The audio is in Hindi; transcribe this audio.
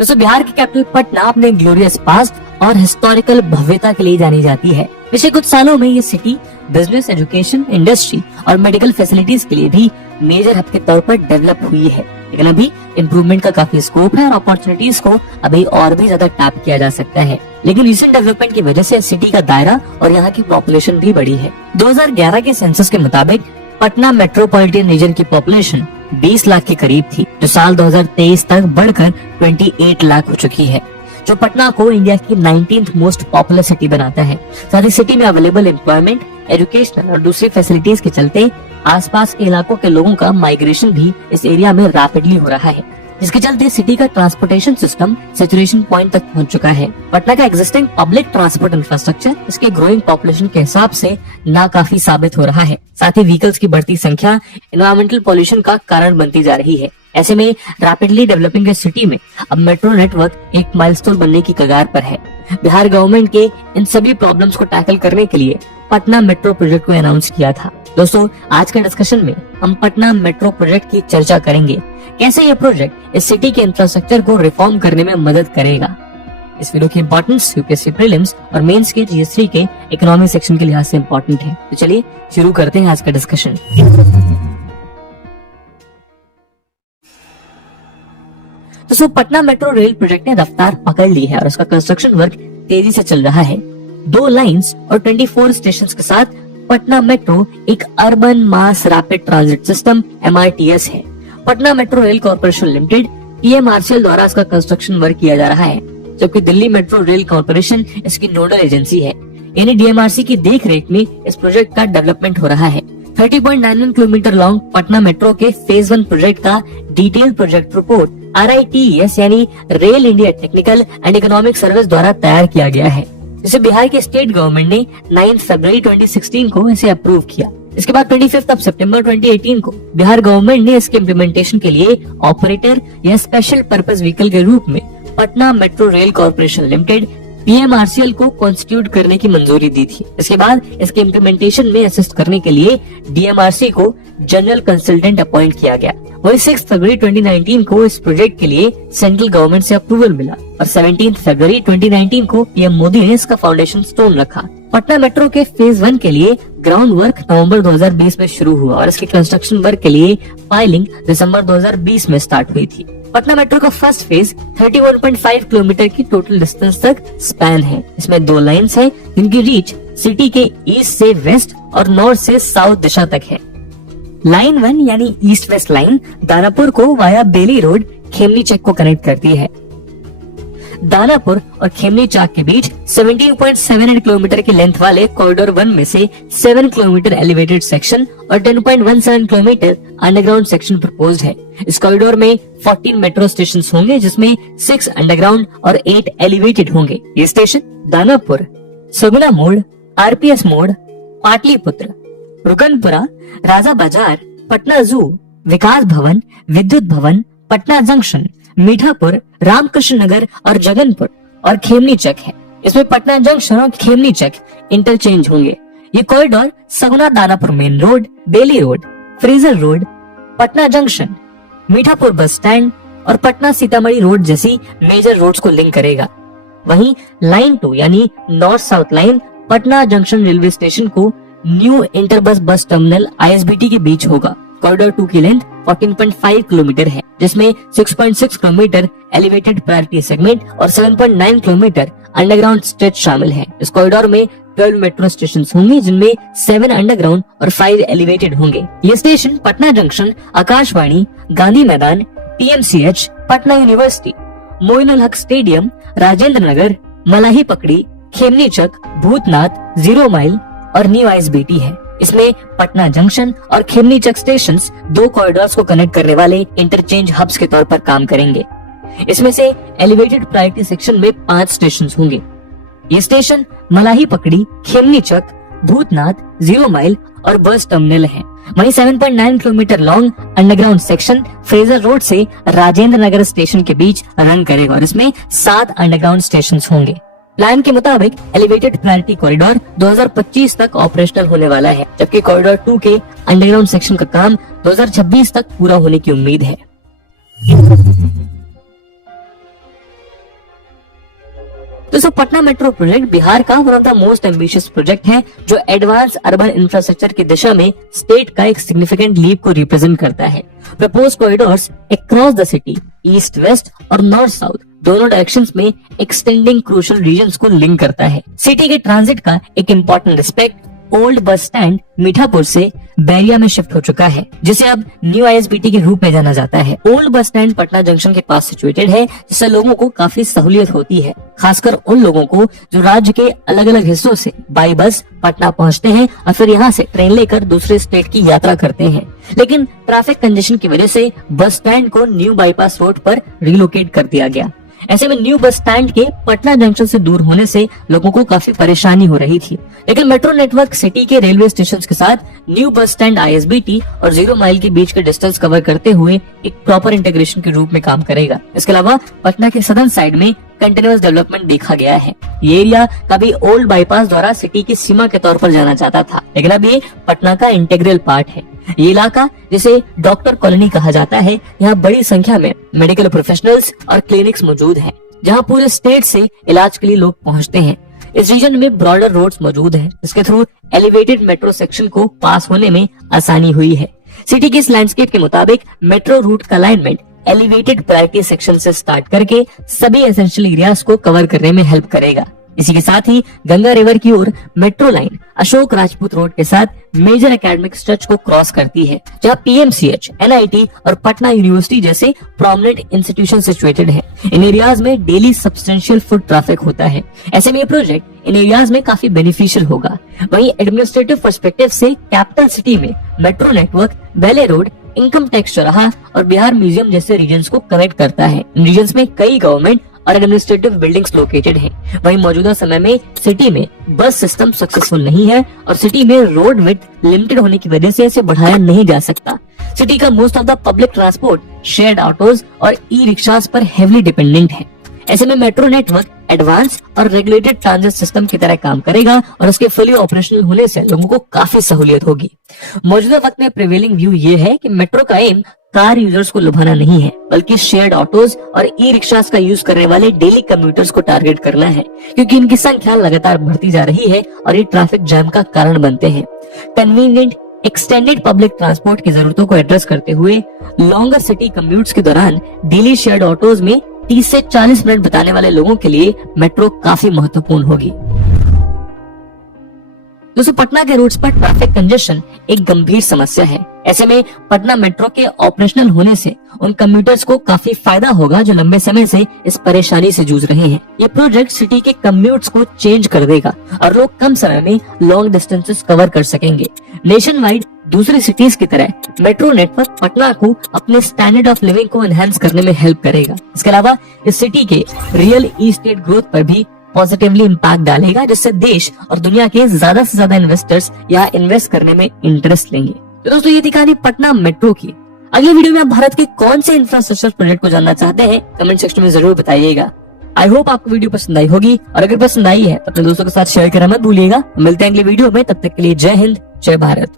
दोस्तों बिहार की कैपिटल पटना अपने ग्लोरियस पास्ट और हिस्टोरिकल भव्यता के लिए जानी जाती है। पिछले कुछ सालों में ये सिटी बिजनेस, एजुकेशन, इंडस्ट्री और मेडिकल फैसिलिटीज के लिए भी मेजर हब के तौर पर डेवलप हुई है। लेकिन अभी इम्प्रूवमेंट का काफी स्कोप है और अपॉर्चुनिटीज को अभी और भी ज्यादा टैप किया जा सकता है। लेकिन रिसेंट डेवलपमेंट की वजह से सिटी का दायरा और यहाँ की पॉपुलेशन भी बढ़ी है। 2011 के सेंसस के मुताबिक पटना मेट्रोपॉलिटन रीजन की पॉपुलेशन 20 लाख के करीब थी, जो साल 2023 तक बढ़कर 28 लाख हो चुकी है, जो पटना को इंडिया की 19th मोस्ट पॉपुलर सिटी बनाता है। साथ ही सिटी में अवेलेबल एम्प्लॉयमेंट, एजुकेशनल और दूसरी फैसिलिटीज के चलते आसपास के इलाकों के लोगों का माइग्रेशन भी इस एरिया में रैपिडली हो रहा है, जिसके चलते सिटी का ट्रांसपोर्टेशन सिस्टम सैचुरेशन पॉइंट तक पहुंच चुका है। पटना का एग्जिस्टिंग पब्लिक ट्रांसपोर्ट इंफ्रास्ट्रक्चर इसके ग्रोइंग पॉपुलेशन के हिसाब से नाकाफी साबित हो रहा है। साथ ही व्हीकल्स की बढ़ती संख्या एनवायरमेंटल पॉल्यूशन का कारण बनती जा रही है। ऐसे में रैपिडली डेवलपिंग सिटी में अब मेट्रो नेटवर्क एक माइलस्टोन बनने की कगार पर है। बिहार गवर्नमेंट के इन सभी प्रॉब्लम्स को टैकल करने के लिए पटना मेट्रो प्रोजेक्ट को अनाउंस किया था। दोस्तों आज के डिस्कशन में हम पटना मेट्रो प्रोजेक्ट की चर्चा करेंगे, कैसे ये प्रोजेक्ट इस सिटी के इंफ्रास्ट्रक्चर को रिफॉर्म करने में मदद करेगा। इस वीडियो की इंपॉर्टेंस यूपीएससी प्रीलिम्स और मेंस के जीएस3 के इकोनॉमी सेक्शन के लिहाज से इंपॉर्टेंट है। तो चलिए शुरू करते हैं आज का डिस्कशन। दोस्तों पटना मेट्रो रेल प्रोजेक्ट ने रफ्तार पकड़ ली है और उसका कंस्ट्रक्शन वर्क तेजी से चल रहा है। 2 लाइंस और 24 स्टेशन के साथ पटना मेट्रो एक urban mass rapid transit system MRTS है। Patna metro rail corporation limited PMRCL द्वारा इसका कंस्ट्रक्शन वर्क किया जा रहा है, जबकि दिल्ली मेट्रो रेल कॉर्पोरेशन इसकी नोडल एजेंसी है। यानी DMRC की देखरेख में इस प्रोजेक्ट का डेवलपमेंट हो रहा है। 30.91 किलोमीटर लॉन्ग पटना मेट्रो के फेज 1 प्रोजेक्ट का डिटेल प्रोजेक्ट रिपोर्ट RITES यानी rail India technical and economic service द्वारा तैयार किया गया है, जिसे बिहार के स्टेट गवर्नमेंट ने 9 फरवरी 2016 को इसे अप्रूव किया। इसके बाद 25 सितंबर 2018 को बिहार गवर्नमेंट ने इसके इम्प्लीमेंटेशन के लिए ऑपरेटर या स्पेशल पर्पस व्हीकल के रूप में Patna metro rail corporation limited PMRCL को कॉन्स्टिट्यूट करने की मंजूरी दी थी। इसके बाद इसके इम्प्लीमेंटेशन में असिस्ट करने के लिए DMRC को जनरल कंसल्टेंट अपॉइंट किया गया। वही 6 फरवरी 2019 को इस प्रोजेक्ट के लिए सेंट्रल गवर्नमेंट से अप्रूवल मिला और 17 फरवरी 2019 को PM मोदी ने इसका फाउंडेशन स्टोन रखा। पटना मेट्रो के फेज 1 के लिए ग्राउंड वर्क नवंबर 2020 में शुरू हुआ और इसके कंस्ट्रक्शन वर्क के लिए फाइलिंग दिसंबर 2020 में स्टार्ट हुई थी। पटना मेट्रो का फर्स्ट फेज 31.5 किलोमीटर की टोटल डिस्टेंस तक स्पैन है। इसमें 2 लाइन्स हैं, जिनकी रीच सिटी के ईस्ट से वेस्ट और नॉर्थ से साउथ दिशा तक है। लाइन 1 यानी ईस्ट वेस्ट लाइन दानापुर को वाया बेली रोड खेमनी चक को कनेक्ट करती है। दानापुर और खेमनी चाक के बीच 17.78 किलोमीटर की लेंथ वाले कॉरिडोर 1 में से 7 किलोमीटर एलिवेटेड सेक्शन और 10.17 किलोमीटर अंडरग्राउंड सेक्शन प्रपोज्ड है। इस कॉरिडोर में 14 मेट्रो स्टेशन होंगे, जिसमें 6 अंडरग्राउंड और 8 एलिवेटेड होंगे। ये स्टेशन दानापुर, सगुना मोड़, RPS मोड़, पाटलिपुत्र, रुकनपुरा, राजा बाजार, पटना जू, विकास भवन, विद्युत भवन, पटना जंक्शन, मीठापुर, रामकृष्ण नगर और जगनपुर और खेमनी चक है। इसमें पटना जंक्शन और खेमनी चक इंटरचेंज होंगे। ये corridor Saguna Danapur main road, Bailey road, Fraser road, Patna junction, Mithapur bus stand और पटना सीतामढ़ी रोड जैसी मेजर रोड्स को लिंक करेगा। वहीं लाइन 2 यानी north south line Patna junction railway station को new inter bus bus terminal ISBT के बीच होगा। कॉरिडोर 2 की लेंथ 14.5 किलोमीटर है, जिसमें 6.6 किलोमीटर एलिवेटेड प्रायोरिटी सेगमेंट और 7.9 किलोमीटर अंडरग्राउंड स्ट्रेच शामिल है। इस कॉरिडोर में 12 मेट्रो स्टेशन होंगे, जिनमें 7 अंडरग्राउंड और 5 एलिवेटेड होंगे। ये स्टेशन पटना जंक्शन, आकाशवाणी, गांधी मैदान, PMCH, Patna university, Moinul Haq stadium, Rajendra Nagar, मलाही पकड़ी, खेमनी चक, भूतनाथ, 0 माइल और न्यू ISBT है। इसमें पटना जंक्शन और खेमनी चक स्टेशंस 2 कॉरिडोर्स को कनेक्ट करने वाले इंटरचेंज हब्स के तौर पर काम करेंगे। इसमें से एलिवेटेड प्रायोरिटी सेक्शन में 5 स्टेशन होंगे। ये स्टेशन मलाही पकड़ी, खेमनी चक, भूतनाथ, 0 माइल और बस टर्मिनल है। वहीं 7.9 kilometre long underground section Fraser road से राजेंद्र नगर स्टेशन के बीच रन करेगा और इसमें 7 अंडरग्राउंड स्टेशन होंगे। प्लान के मुताबिक एलिवेटेड प्रायोरिटी कॉरिडोर 2025 तक ऑपरेशनल होने वाला है, जबकि कॉरिडोर 2 के अंडरग्राउंड सेक्शन का काम 2026 तक पूरा होने की उम्मीद है। दोस्तों पटना मेट्रो प्रोजेक्ट बिहार का one of the most ambitious project है जो एडवांस अर्बन इंफ्रास्ट्रक्चर की दिशा में स्टेट का एक सिग्निफिकेंट लीप को रिप्रेजेंट करता है। Propose corridors across the city east west और नॉर्थ साउथ दोनों डायरेक्शंस में एक्सटेंडिंग क्रूशियल रीजन्स को लिंक करता है। सिटी के ट्रांजिट का एक important aspect old bus stand Mithapur से बैरिया में शिफ्ट हो चुका है, जिसे अब न्यू ISBT के रूप में जाना जाता है। Old bus stand Patna junction के पास सिचुएटेड है, जिससे लोगों को काफी सहूलियत होती है, खासकर उन लोगों को जो राज्य के अलग अलग हिस्सों से बाई बस पटना पहुंचते हैं और फिर यहाँ से ट्रेन लेकर दूसरे स्टेट की यात्रा करते हैं। लेकिन ट्रैफिक कंजेशन की वजह से बस स्टैंड को न्यू बाईपास रोड पर रिलोकेट कर दिया गया। ऐसे में न्यू बस स्टैंड के पटना जंक्शन से दूर होने से लोगों को काफी परेशानी हो रही थी। लेकिन मेट्रो नेटवर्क सिटी के रेलवे स्टेशन के साथ न्यू बस स्टैंड ISBT और 0 माइल के बीच के डिस्टेंस कवर करते हुए एक प्रॉपर इंटीग्रेशन के रूप में काम करेगा। इसके अलावा पटना के सदर्न साइड में कंटिन्यूअस डेवलपमेंट देखा गया है। ये एरिया कभी ओल्ड बाईपास द्वारा सिटी की सीमा के तौर पर जाना जाता था, लेकिन अब ये पटना का इंटीग्रल पार्ट है। ये इलाका जिसे डॉक्टर कॉलोनी कहा जाता है, यहाँ बड़ी संख्या में मेडिकल प्रोफेशनल्स और क्लिनिक्स मौजूद हैं, जहाँ पूरे स्टेट से इलाज के लिए लोग पहुँचते हैं। इस रीजन में ब्रॉडर रोड्स मौजूद हैं, जिसके थ्रू एलिवेटेड मेट्रो सेक्शन को पास होने में आसानी हुई है। सिटी के इस लैंडस्केप के मुताबिक मेट्रो रूट का अलाइनमेंट एलिवेटेड प्रायोरिटी सेक्शन से स्टार्ट करके सभी एसेंशियल एरियाज को कवर करने में हेल्प करेगा। इसी के साथ ही गंगा रिवर की ओर metro line Ashok Rajput road के साथ मेजर एकेडमिक स्ट्रेच को क्रॉस करती है, जहां PMCH, NIT और पटना यूनिवर्सिटी जैसे प्रोमिनेंट इंस्टीट्यूशन सिचुएटेड है। इन एरियाज में डेली सब्सटेंशियल फुट ट्रैफिक होता है। ऐसे में ये प्रोजेक्ट इन एरियाज में काफी बेनिफिशियल होगा। वहीं एडमिनिस्ट्रेटिव पर्सपेक्टिव से कैपिटल सिटी में मेट्रो नेटवर्क बेले रोड, इनकम टैक्स चौराहा और बिहार म्यूजियम जैसे रीजन्स को कनेक्ट करता है। इन रीजन्स में कई गवर्नमेंट और एडमिनिस्ट्रेटिव बिल्डिंग्स लोकेटेड हैं। वहीं मौजूदा समय में सिटी में बस सिस्टम सक्सेसफुल नहीं है और सिटी में रोड विड्थ लिमिटेड होने की वजह से इसे बढ़ाया नहीं जा सकता। सिटी का most of the public transport shared autos और ई-रिक्शास पर हेवली डिपेंडेंट है। ऐसे में मेट्रो नेटवर्क एडवांस और रेगुलेटेड ट्रांजिट सिस्टम की तरह काम करेगा और उसके फुली ऑपरेशनल होने से लोगों को काफी सहूलियत होगी। मौजूदा वक्त में प्रिवेलिंग व्यू ये है कि मेट्रो का एम कार यूजर्स को लुभाना नहीं है, बल्कि शेयर्ड ऑटोज और ई रिक्शास का यूज करने वाले डेली कम्यूटर्स को टारगेट करना है, क्योंकि इनकी संख्या लगातार बढ़ती जा रही है और ये ट्रैफिक जैम का कारण बनते हैं। कन्वीनियंट एक्सटेंडेड पब्लिक ट्रांसपोर्ट की जरूरतों को एड्रेस करते हुए लॉन्गर सिटी कम्यूट्स के दौरान डेली शेयर्ड ऑटोज में 30 से 40 मिनट बिताने वाले लोगों के लिए मेट्रो काफी महत्वपूर्ण होगी। दोस्तों पटना के रूट्स पर ट्रैफिक कंजेशन एक गंभीर समस्या है। ऐसे में पटना मेट्रो के ऑपरेशनल होने से उन कम्यूटर्स को काफी फायदा होगा जो लंबे समय से इस परेशानी से जूझ रहे हैं। ये प्रोजेक्ट सिटी के कम्यूट्स को चेंज कर देगा और लोग कम समय में लॉन्ग डिस्टेंसेस कवर कर सकेंगे। नेशन वाइड दूसरी सिटीज की तरह मेट्रो नेटवर्क पटना को अपने स्टैंडर्ड ऑफ लिविंग को एनहांस करने में हेल्प करेगा। इसके अलावा इस सिटी के रियल इस्टेट ग्रोथ पर भी पॉजिटिवली इम्पैक्ट डालेगा, जिससे देश और दुनिया के ज्यादा से ज्यादा इन्वेस्टर्स यहाँ इन्वेस्ट करने में इंटरेस्ट लेंगे। तो दोस्तों ये थी कहानी पटना मेट्रो की। अगली वीडियो में आप भारत के कौन से इंफ्रास्ट्रक्चर प्रोजेक्ट को जानना चाहते हैं कमेंट सेक्शन में जरूर बताइएगा। आई होप आपको वीडियो पसंद आई होगी और अगर पसंद आई है तो अपने दोस्तों के साथ शेयर करना मत भूलिएगा। मिलते हैं अगली वीडियो में, तब तक के लिए जय हिंद जय भारत।